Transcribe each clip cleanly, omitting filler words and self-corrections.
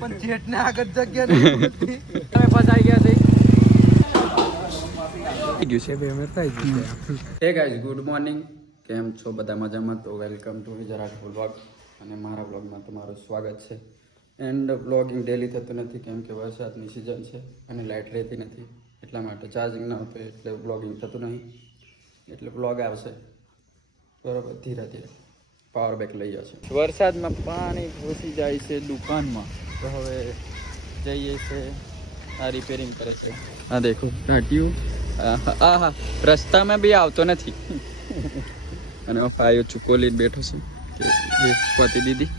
પણ જેઠને આગળ જગ્યા નહીં તમે ફસાઈ ગયા છે. ગાઈઝ ગુડ મોર્નિંગ, કેમ છો બધા મજામાં? તો વેલકમ ટુ વિજરાટ વ્લોગ અને મારા વ્લોગમાં તમારું સ્વાગત છે. એન્ડ વ્લોગિંગ ડેલી થતું નથી કેમ કે વરસાદની સિઝન છે અને લાઇટ રહેતી નથી, એટલા માટે ચાર્જિંગ ન હતું એટલે વ્લોગિંગ થતું નહીં. એટલે વ્લોગ આવશે બરાબર ધીરે ધીરે. પાવર બેક લઈ જશે. વરસાદમાં પાણી ઘૂસી જાય છે દુકાનમાં, તો હવે જઈએ છે આ રિપેરિંગ કરે છે. આ દેખો ઘાટ્યું, હા રસ્તામાં બી આવતો નથી. અને ફાયો ચૂકો લઈને બેઠો છે કે પતિ દીદી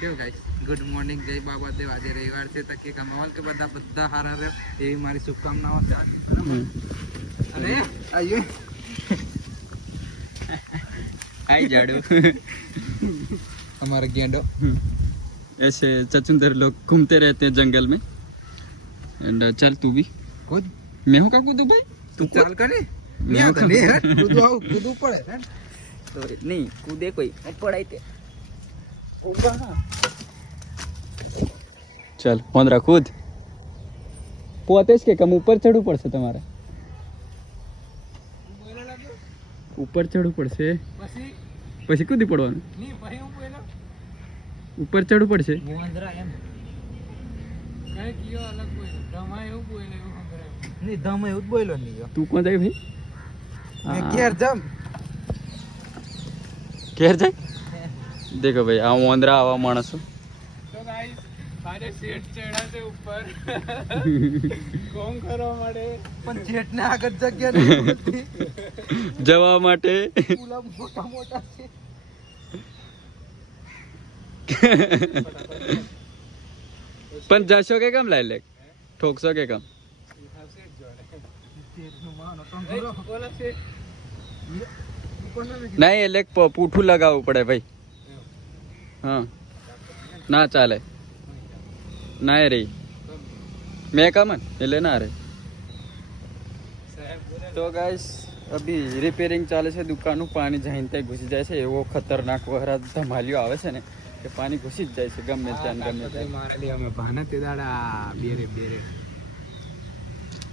કેવું ગાઈસ, ગુડ મોર્નિંગ, જય બાબા દેવ. આજે રવિવાર છે તો કે કમાવલ કે બધા હારા રહે એવી મારી શુભકામનાઓ છે. અરે આયે आई जाड़ो हमारा गेंडो ऐसे चचुंदर लोग घूमते रहते हैं जंगल में. एंड चल तू भी कूद. मैं हूँ का कूदू भाई? तू चाल करे मैं हूँ का कूदू पड़े है तो नहीं कूदे कोई पढ़ाई ते चल पंद्रह कूद पोते के कम ऊपर चढ़ू पड़શે તમારે. ઉપર ચડવું પડશે પછી કૂદી પડવાનું. ઉપર ચડવું પડશે. તું કોણ જાય ભાઈ? ઘેર જમ ઘેર જાય. દેખો ભાઈ આ ઓંદરા આવા માણસો. પણ જેઠને આગળ જગ્યા નહીં જવા માટે. મોટા મોટા છે. પણ જશો કે કેમ લાઈ લે ઠોકશો કે કેમ? નહીં એટલે પૂઠું લગાવવું પડે ભાઈ. હા ના ચાલે ના રહી મેં કમન એટલે ના રે. તો ગાઈસ અભી રિપેરિંગ ચાલે છે દુકાનનું. પાણી જઈને ત્યાં ઘૂસી જાય છે. એવો ખતરનાક વહરાત ધમાલિયો આવે છે ને કે પાણી ઘૂસી જ જાય છે ગમે ત્યાં ગમે ત્યાં.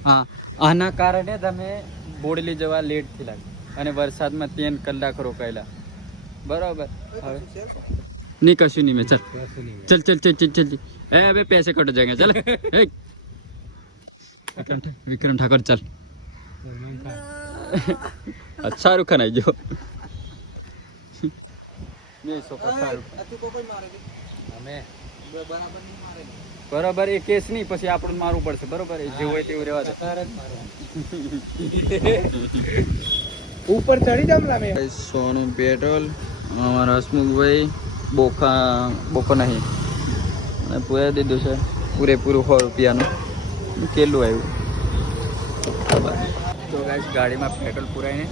હા આના કારણે તમે બોડેલી જવા લેટ થી લાગે અને વરસાદમાં 3 કલાક રોકાયેલા. બરાબર હવે नहीं कशु नहीं मैं चल चल चल चल चल चल ए अबे पैसे कट जाएंगे चल. विक्रम ठाकुर चल. अच्छा रुख खान जो बराबर એ કેસ નહીં પછી આપણને મારવું પડશે. બરોબર એ જેવું હોય તેવું રહેવા દે. ઉપર ચડી જામ લામે સોનું પેટ્રોલ અમારા હસમુખભાઈ બોકો નહીં અને પૂરા દીધું છે પૂરેપૂરું 100 રૂપિયાનું. કેટલું આવ્યું તો ગાઈસ ગાડીમાં પેટ્રોલ પુરાઈને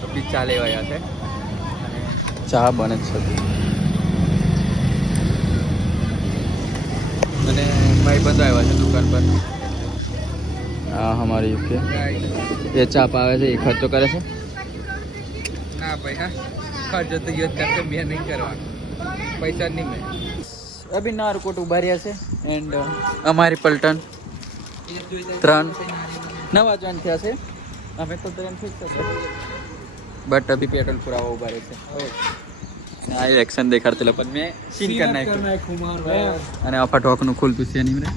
તો બી ચા લેવા આવ્યા છે અને ચા બને છે. અને ભાઈબંધો આવ્યા છે દુકાન પર. હા અમારી યુકે એ ચા પાવે છે એ ખર્ચો કરે છે. ના ભાઈ હા ખર્ચો તો યુદ્ધ કરતે મેં નહીં કરવાનો, પૈસા નહીં મેં. અભી નારકોટ ઉભા રહ્યા છે એન્ડ અમારી પલટન 3 નવા જોઈન થયા છે. અમે તો ટ્રેન થી જ બટ અભી પેટ્રોલ પુરાવા ઉભા રહે છે. આ એક્શન દેખાડતો પણ મેં સીન કરી નાખ્યું અને આફા ટોકનું ખુલતું છે નહીં રે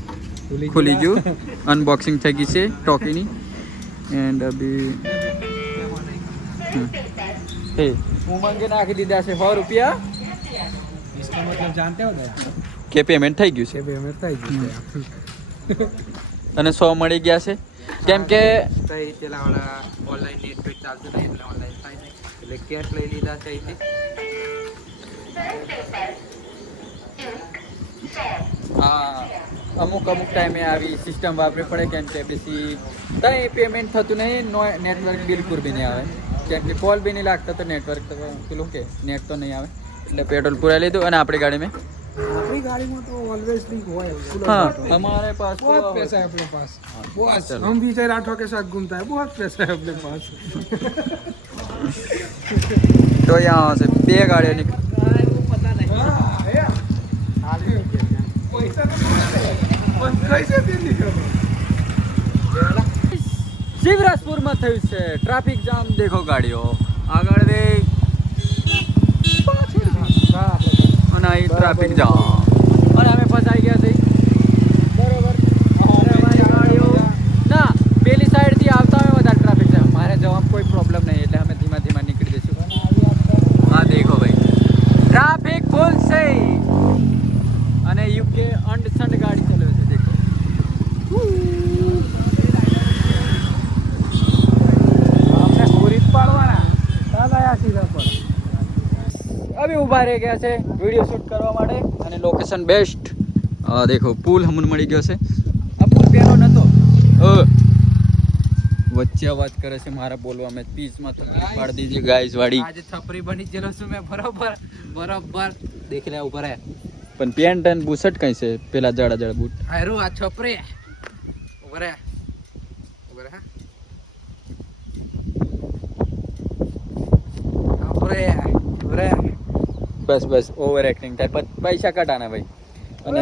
ખુલી ગયું. અનબોક્સિંગ થઈ ગઈ છે ટોકીની એન્ડ અભી હે ઉમંગે નાખી દીધા છે 100 રૂપિયા. इसका मतलब जानते हो કે પેમેન્ટ થઈ ગયું છે. पेमेंट થઈ ગયું અને 100 મળી ગયા છે કેમ કે કઈ રીતે લાવડા ઓનલાઈન નેટ પેક ચાલતું નહીં એટલે ઓનલાઈન થાય નહીં એટલે કેશ લઈ લીધા છે અહીંથી. હા અમુક ટાઈમે આવી સિસ્ટમ વાપરવી પડે કેમ કે પછી ત્યાં પેમેન્ટ થતું નહીં. નેટવર્ક બિલકુલ બી નહીં આવે કેમ કે કોલ બી નહીં લાગતા તો નેટવર્ક તો પેલું કે નેટ તો નહીં આવે. એટલે પેટ્રોલ પૂરા લીધું અને આપણી ગાડીમાં अपनी गाड़ी में तो ऑलवेज लिंक हुआ है. हाँ हमारे पास बहुत पैसा है अपने पास. बहुत. हम विजय राठौर के साथ घूमता है. बहुत पैसा है अपने पास. तो यहाँ से 2 गाड़ियाँ निकल શિવરાજપુરમાં થયું છે ટ્રાફિક જામ. દેખો ગાડીઓ આગળ રે અને અહીં ટ્રાફિક જામ અને અમે ફસાઈ ગયા છે બરોબર. ના પેલી સાઈડ થી આવતા હોય વધારે ટ્રાફિક જામ. મારે જવામાં કોઈ પ્રોબ્લેમ નહીં એટલે અમે ધીમા ધીમા નીકળી જઈશું. હા દેખો ભાઈ ટ્રાફિક ફૂલ છે અને યુકે અંડસંડ ગાડી ચલાવે છે. દેખો अभी उभा रह गया છે વિડિયો શૂટ કરવા માટે અને લોકેશન બેસ્ટ. દેખો પુલ હમણાં મળી ગયો છે. આ પુલ પેલો નતો વચ્ચે અવાજ કરે છે મારા બોલવામાં. પીસમાં તકલીફ પાડી દીધી ગાઈસ વાડી. આજે છપરી બની ગયેલો છું મેં બરોબર દેખ લે ઉપર હે. પણ પેન્ટ અને બુશર્ટ કઈ છે પેલા જાડા જાડા બૂટ. હારું આ છપરી ઉપર હે બસ ઓવર એક્ટિંગ ટાઈપ પૈસા કટાના ભાઈ. અને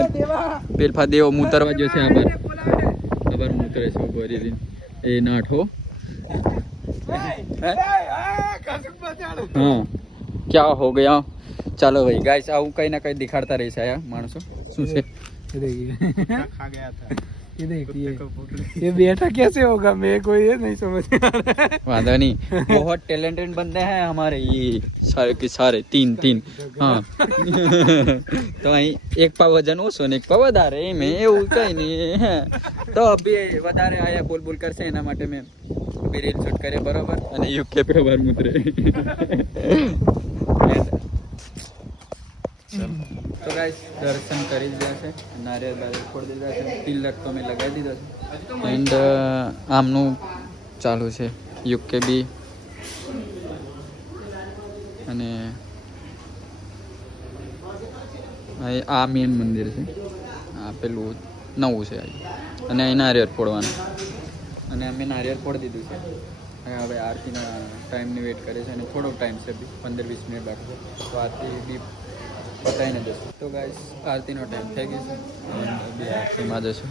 પેલફા દેવો મૂતરવા જો છે આબર મૂતરે છે ઉભો રહી એ નાઠો. હા ક્યાં હો ગયા. ચાલો ભાઈ ગાઈસ આવું કઈ ના કઈ દિખાડતા રહેશે આ માણસો. શું છે खा गया था ये देखिए ये बेटा कैसे होगा मैं कोई ये नहीं समझ आ रहा है. वादा नहीं बहुत टैलेंटेड बंदे हैं हमारे ये सारे के सारे तीन हाँ तो અહીં એક પાવ વજન ઓછો ને એક પાવ વધારે એમ એવું કઈ નહીં હે. તો અભી વધારે આયા બોલ કરશે એના માટે મેં અભી રીલ શૂટ કરે બરોબર અને યુકે पे बार मुतरे. તો ગાઈસ દર્શન કરી દીધા છે. નારિયેળ ફોડી દીધા છે. તિલક તો મેં લગાવી દીધા છે એન્ડ આમનું ચાલુ છે યુકે બી. અને આ મેન મંદિર છે. આ પેલું નવું છે અને અહીં નારિયેળ ફોડવાનું અને અમે નારિયેળ ફોડી દીધું છે. હવે આરતીના ટાઈમની વેટ કરે છે અને થોડોક ટાઈમ છે 15-20 મિનિટ બાકી છે. તો આરતી બી બતાવીને જશું. તો ગાઈસ આરતીનો ટાઈમ થઈ ગયો છે બે આરતીમાં જશું.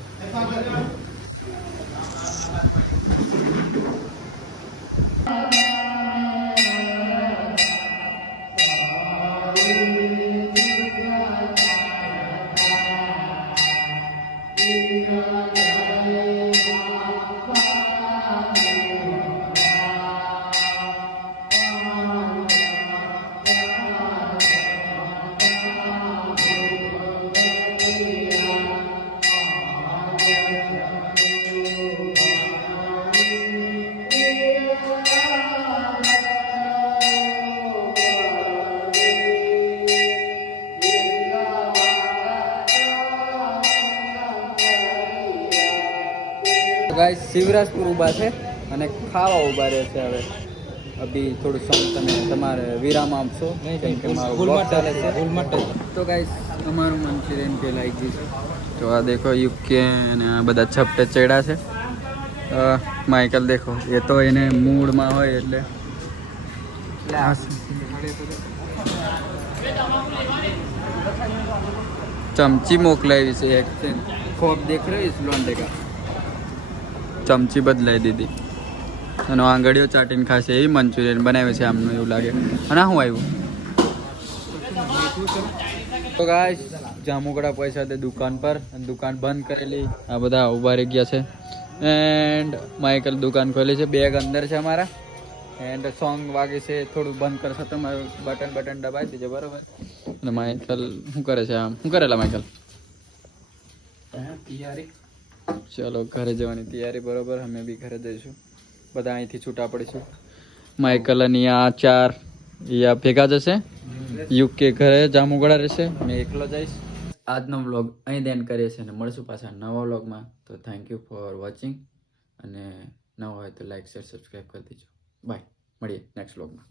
ગાઈસ શિવરાજપુર ઊભા છે અને ખાવા ઊભા રહે છે. હવે અભી થોડું સમય તમે તમારે વિરામ આપશો કેમ કે મારો બ્લોગ ચાલે છે. તો ગાઈસ અમારું મંચુરિયન કે લાગી ગયું છે. તો આ દેખો યુકે અને આ બધા છપટે ચડ્યા છે. માઇકલ દેખો એ તો એને મૂડમાં હોય એટલે ચમચી મોકલાવી છે એક ફોક દેખ રહ્યો ઇસ લોન્ડે કા. ચમચી બદલાઈ દીધી અને આંગળીઓ ચાટીને ખાશે એ મંચુરિયન બનાવ્યું છે આમનું એવું લાગે. અને શું આવ્યું તો ગાઈસ જામુગડા પૈસા તે દુકાન પર અને દુકાન બંધ કરેલી. આ બધા ઉભા રહી ગયા છે એન્ડ માઇકલ દુકાન ખોલી છે. બેગ અંદર છે અમારા એન્ડ સોંગ વાગે છે. થોડું બંધ કરશે તો મારું બટન દબાવી દીધે બરોબર. અને માઇકલ શું કરે છે આમ શું કરેલા માઇકલ તૈયારી. ચલો ઘરે જવાની તૈયારી બરોબર. અમે બી ઘરે જઈશું. બધા અહીંથી છૂટા પડીશું. માઇકલ અને આ 4 ભેગા જશે. યુકે ઘરે જામુગડા રહેશે. મેં એકલો જઈશ. આજનો વ્લોગ અહીં એન્ડ કરીએ છીએ અને મળશું પાછા નવા વ્લોગમાં. તો થેન્ક યુ ફોર વોચિંગ અને નવા હોય તો લાઈક શેર સબસ્ક્રાઈબ કરી દેજો. બાય મળીએ નેક્સ્ટ વ્લોગમાં.